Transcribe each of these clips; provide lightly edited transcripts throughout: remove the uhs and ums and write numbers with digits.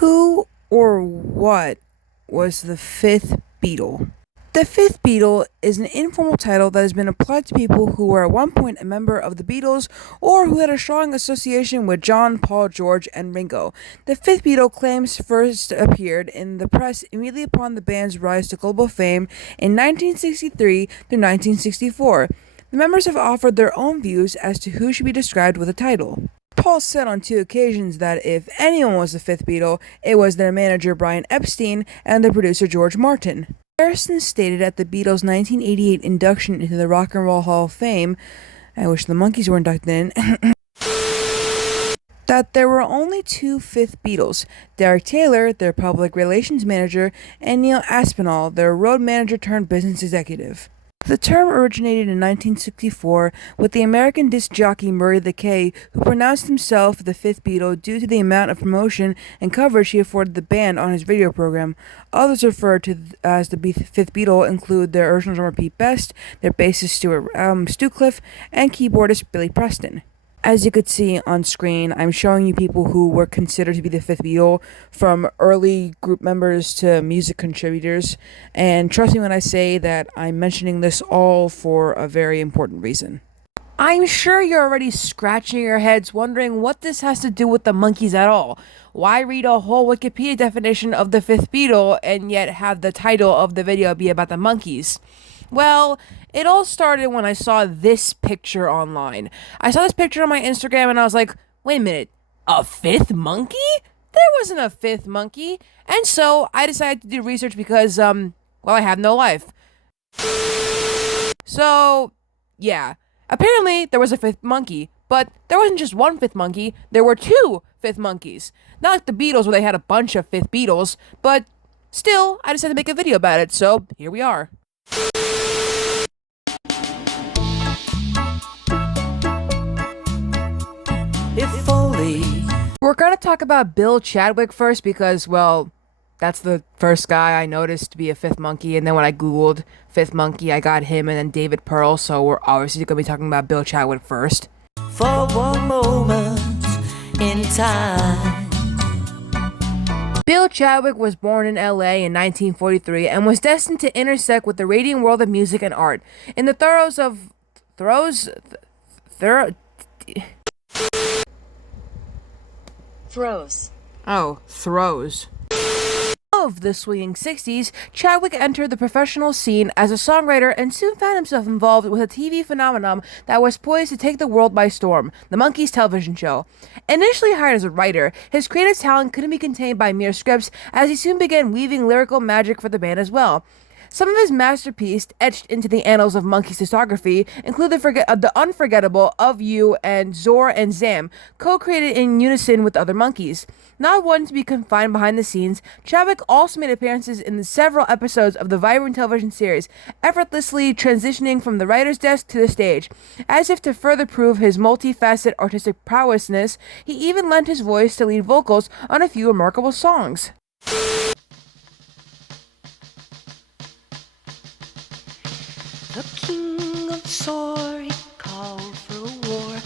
Who or what was the fifth Beatle? The fifth Beatle is an informal title that has been applied to people who were at one point a member of the Beatles or who had a strong association with John, Paul, George, and Ringo. The fifth Beatle claims first appeared in the press immediately upon the band's rise to global fame in 1963 through 1964. The members have offered their own views as to who should be described with a title. Paul said on two occasions that if anyone was the fifth Beatle, it was their manager Brian Epstein and the producer George Martin. Harrison stated at the Beatles' 1988 induction into the Rock and Roll Hall of Fame, I wish the Monkees were inducted in, that there were only two fifth Beatles, Derek Taylor, their public relations manager, and Neil Aspinall, their road manager turned business executive. The term originated in 1964 with the American disc jockey Murray the K, who pronounced himself the fifth Beatle due to the amount of promotion and coverage he afforded the band on his radio program. Others referred to as the fifth Beatle include their original drummer Pete Best, their bassist Stu Cliff, and keyboardist Billy Preston. As you could see on screen, I'm showing you people who were considered to be the fifth Beatle, from early group members to music contributors, and trust me when I say that I'm mentioning this all for a very important reason. I'm sure you're already scratching your heads wondering what this has to do with the Monkees at all. Why read a whole Wikipedia definition of the fifth Beatle and yet have the title of the video be about the Monkees? Well, it all started when I saw this picture online. I saw this picture on my Instagram and I was like, wait a minute, a fifth monkey? There wasn't a fifth monkey. And so I decided to do research because, well, I have no life. So, yeah. Apparently, there was a fifth monkey, but there wasn't just one fifth monkey, there were two fifth monkeys. Not like the Beatles where they had a bunch of fifth Beatles, but still, I decided to make a video about it, so here we are. If only. We're going to talk about Bill Chadwick first because, well, that's the first guy I noticed to be a fifth monkey, and then when I googled fifth monkey, I got him and then David Pearl, so we're obviously going to be talking about Bill Chadwick first. For one moment in time. Bill Chadwick was born in LA in 1943 and was destined to intersect with the radiant world of music and art. In the throes of the swinging 60s, Chadwick entered the professional scene as a songwriter and soon found himself involved with a TV phenomenon that was poised to take the world by storm, the Monkees television show. Initially hired as a writer, his creative talent couldn't be contained by mere scripts as he soon began weaving lyrical magic for the band as well. Some of his masterpieces etched into the annals of Monkees discography include the unforgettable Of You and Zor and Zam, co-created in unison with other Monkees. Not one to be confined behind the scenes, Chadwick also made appearances in the several episodes of the vibrant television series, effortlessly transitioning from the writer's desk to the stage. As if to further prove his multifaceted artistic prowessness, he even lent his voice to lead vocals on a few remarkable songs. The king of Sorry called for a war.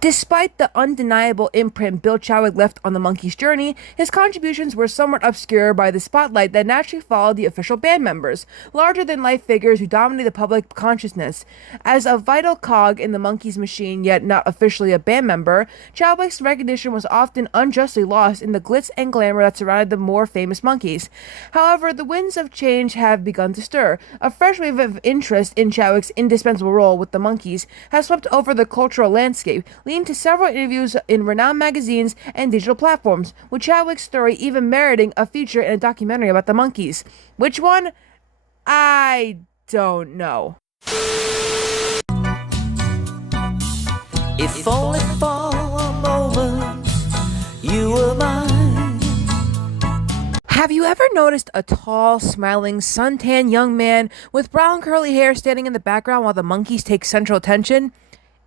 Despite the undeniable imprint Bill Chadwick left on the Monkees' journey, his contributions were somewhat obscured by the spotlight that naturally followed the official band members, larger-than-life figures who dominated the public consciousness. As a vital cog in the Monkees' machine, yet not officially a band member, Chadwick's recognition was often unjustly lost in the glitz and glamour that surrounded the more famous Monkees. However, the winds of change have begun to stir. A fresh wave of interest in Chadwick's indispensable role with the Monkees has swept over the cultural landscape, leading to several interviews in renowned magazines and digital platforms, with Chadwick's story even meriting a feature in a documentary about the Monkees. Which one? I don't know. If only for a moment you were mine. Have you ever noticed a tall, smiling, suntan young man with brown curly hair standing in the background while the Monkees take central attention?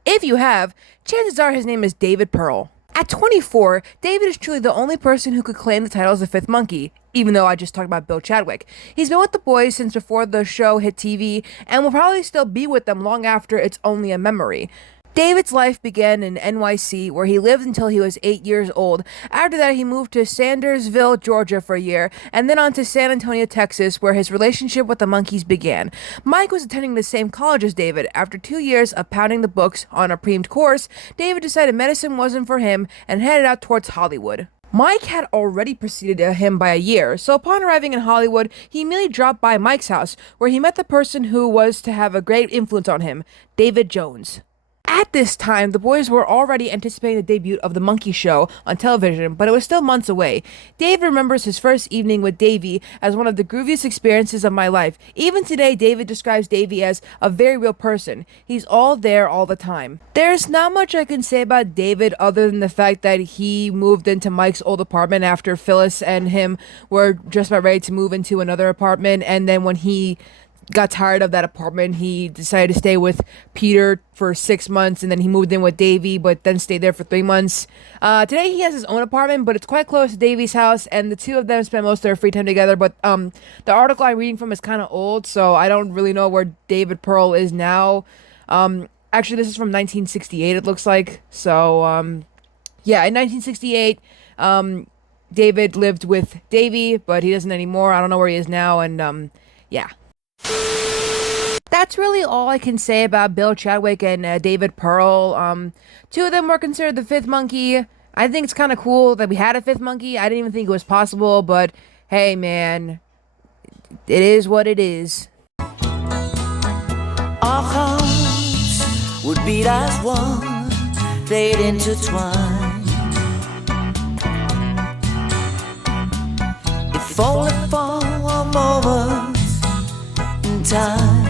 If you have, chances are his name is David Pearl. At 24, David is truly the only person who could claim the title as the fifth monkey, even though I just talked about Bill Chadwick. He's been with the boys since before the show hit TV, and will probably still be with them long after it's only a memory. David's life began in NYC, where he lived until he was 8 years old. After that, he moved to Sandersville, Georgia for a year, and then on to San Antonio, Texas, where his relationship with the Monkees began. Mike was attending the same college as David. After 2 years of pounding the books on a preemed course, David decided medicine wasn't for him and headed out towards Hollywood. Mike had already preceded him by a year, so upon arriving in Hollywood, he immediately dropped by Mike's house, where he met the person who was to have a great influence on him, David Jones. At this time, the boys were already anticipating the debut of The Monkee Show on television, but it was still months away. Dave remembers his first evening with Davey as one of the grooviest experiences of my life. Even today, David describes Davey as a very real person. He's all there all the time. There's not much I can say about David other than the fact that he moved into Mike's old apartment after Phyllis and him were just about ready to move into another apartment, and then when he got tired of that apartment, he decided to stay with Peter for 6 months, and then he moved in with Davey, but then stayed there for 3 months. Today he has his own apartment, but it's quite close to Davey's house, and the two of them spend most of their free time together. But the article I'm reading from is kind of old, so I don't really know where David Pearl is now. Actually, this is from 1968, it looks like. So yeah, in 1968, David lived with Davey, but he doesn't anymore. I don't know where he is now, and yeah. That's really all I can say about Bill Chadwick and David Pearl. Two of them were considered the fifth monkey. I think it's kind of cool that we had a fifth monkey. I didn't even think it was possible, but hey, man, it is what it is. Our hearts would beat as one, they'd intertwine. If only for a moment in time.